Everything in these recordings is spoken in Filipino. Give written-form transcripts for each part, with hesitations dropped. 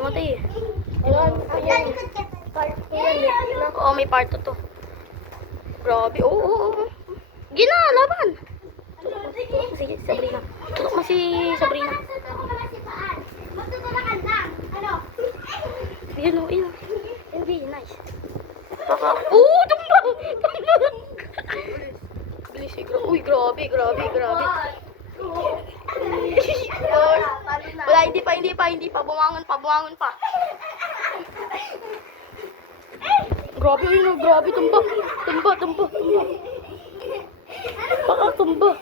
namatay eh. Ayan. Oo, may part 2 to. Grabe, oo. Gina, laban. Sige, Sabrina. Tutok mo si Sabrina. Yun o, yun. Hindi, nice. Oo, tumbang! Tumbang! Bilis eh, uy, grabe. Wala, hindi pa. Bumangon pa. Grabe, yun o, grabe. Tumba. Baka tumba.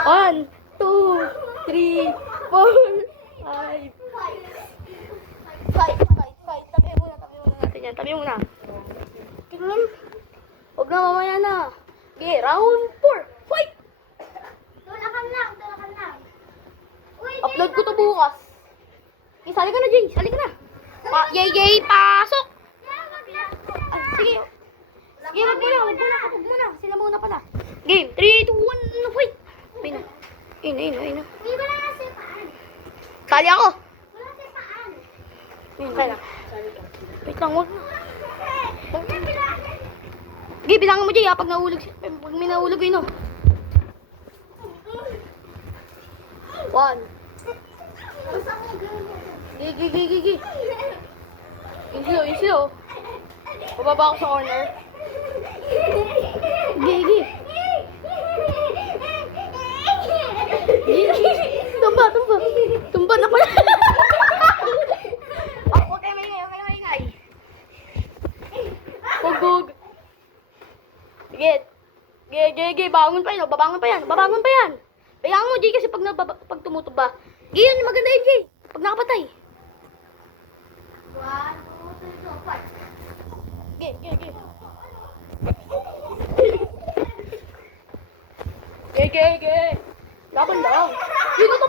1, 2, 3, 4, 5. Fight. Tabi muna natin yan. Tabi muna. Tingnan. Huwag na, mamaya na. Okay, round 4. Fight! Tulakan lang. Upload ko to bukas. Okay, sali ka na, Jay. Sali ka na. Yay, pasok! Ay, sige. Sige, wag muna. Sila muna pala. Game, 3, 2, 1, fight! Ayun na. May wala na si paan. Sali ako. Wala si paan. Ayun, kaya lang. Wait lang, wag na. Okay, bilangan mo, Jay, ha, pag may nahulog yun, no. 1. Gigi. Easy, oh. Bababa ako sa corner. Gigi. Tumba na pala. Ako, kayo maingay. Hugog. Sige, bangon pa yan. Babangon pa yan. Bayaan mo, Jay, kasi pag tumutuba. Ganyan, maganda yun, Jay. Pag nakapatay. 1, 2, 3, 4, 5. Ge. Laban lang. Dito to